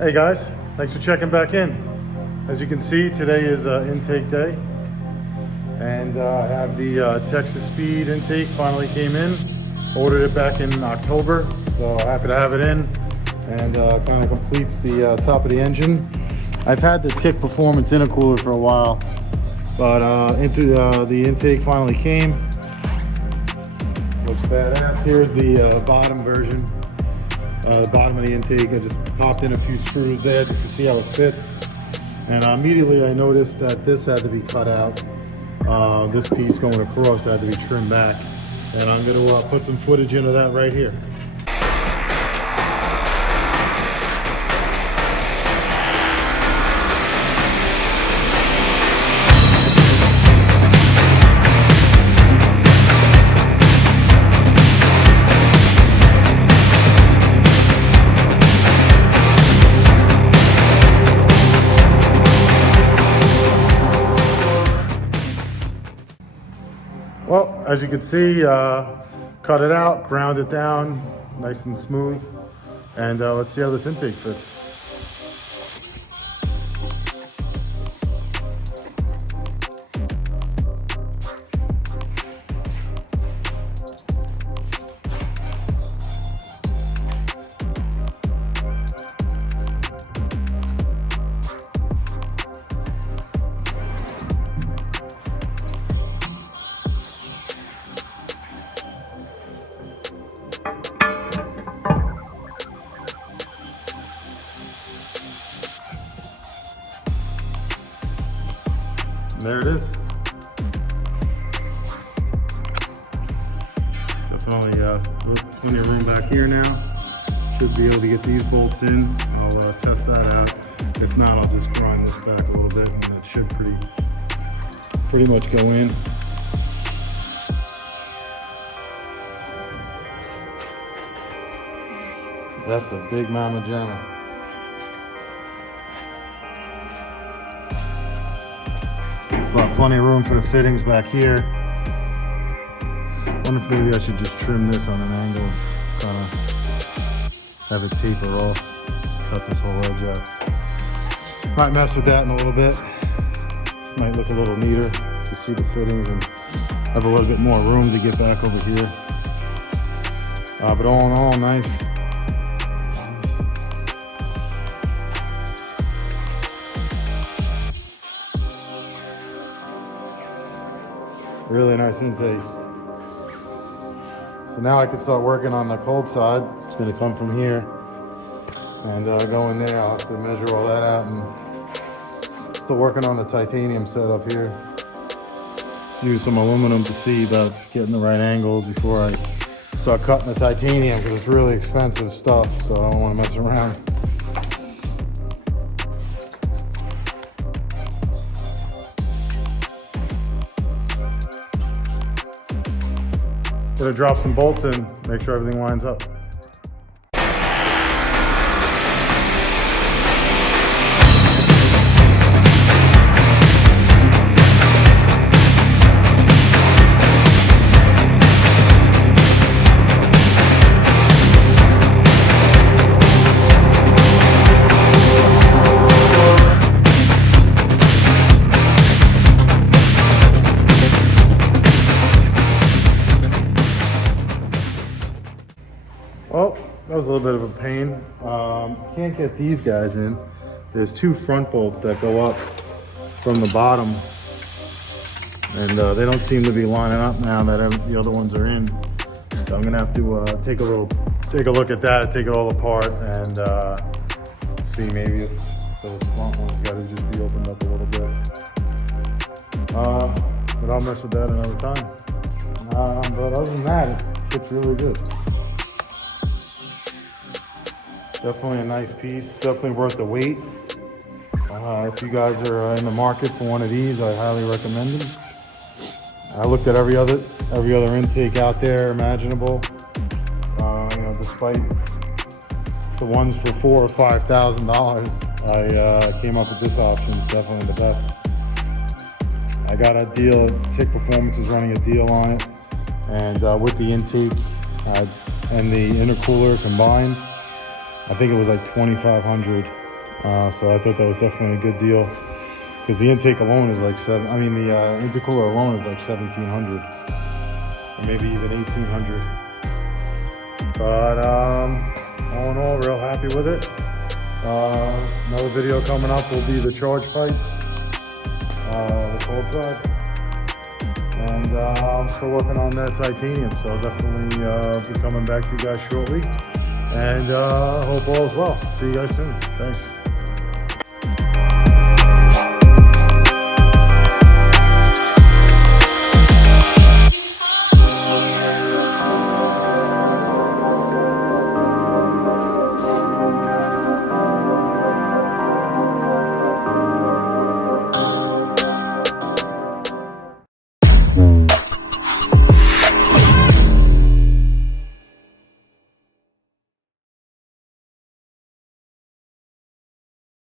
Hey guys, thanks for checking back in. As you can see, today is intake day, and I have the Texas Speed intake finally came in. Ordered it back in October, so happy to have it in, and kind of completes the top of the engine. I've had the TIC Performance Intercooler for a while, but the intake finally came. Looks badass. Here's the bottom version. Bottom of the intake. I just popped in a few screws there just to see how it fits, and immediately I noticed that this had to be cut out. This piece going across had to be trimmed back, and I'm going to put some footage into that right here. Well, as you can see, cut it out, ground it down, nice and smooth, and let's see how this intake fits. There it is. Definitely plenty of room back here now. Should be able to get these bolts in. I'll test that out. If not, I'll just grind this back a little bit, and it should pretty much go in. That's a big mama jamma. Plenty of room for the fittings back here. I wonder if maybe I should just trim this on an angle, kind of have it taper off, cut this whole edge out. Might mess with that in a little bit. Might look a little neater to see the fittings and have a little bit more room to get back over here. But all in all, nice. Really nice intake. So now I can start working on the cold side. It's going to come from here and go in there. I'll have to measure all that out, and still working on the titanium setup here. Use some aluminum to see about getting the right angles before I start cutting the titanium, because it's really expensive stuff, so I don't want to mess around. Gonna drop some bolts in, make sure everything lines up. Well, that was a little bit of a pain. Can't get these guys in. There's two front bolts that go up from the bottom, and they don't seem to be lining up now that the other ones are in. So I'm gonna have to take a look at that, take it all apart, and see maybe if those front ones gotta just be opened up a little bit. But I'll mess with that another time. But other than that, it fits really good. Definitely a nice piece, definitely worth the wait. If you guys are in the market for one of these, I highly recommend them. I looked at every other intake out there imaginable. Despite the ones for $4,000 or $5,000, I came up with this option. It's definitely the best. I got a deal. TIC Performance is running a deal on it, and with the intake and the intercooler combined, I think it was like $2,500 So I thought that was definitely a good deal, because the intake alone is like the intercooler alone is like 1,700, or maybe even 1,800. But all in all, real happy with it. Another video coming up will be the charge pipe, the cold side, and I'm still working on that titanium, so I'll definitely be coming back to you guys shortly. And hope all is well. See you guys soon. Thanks.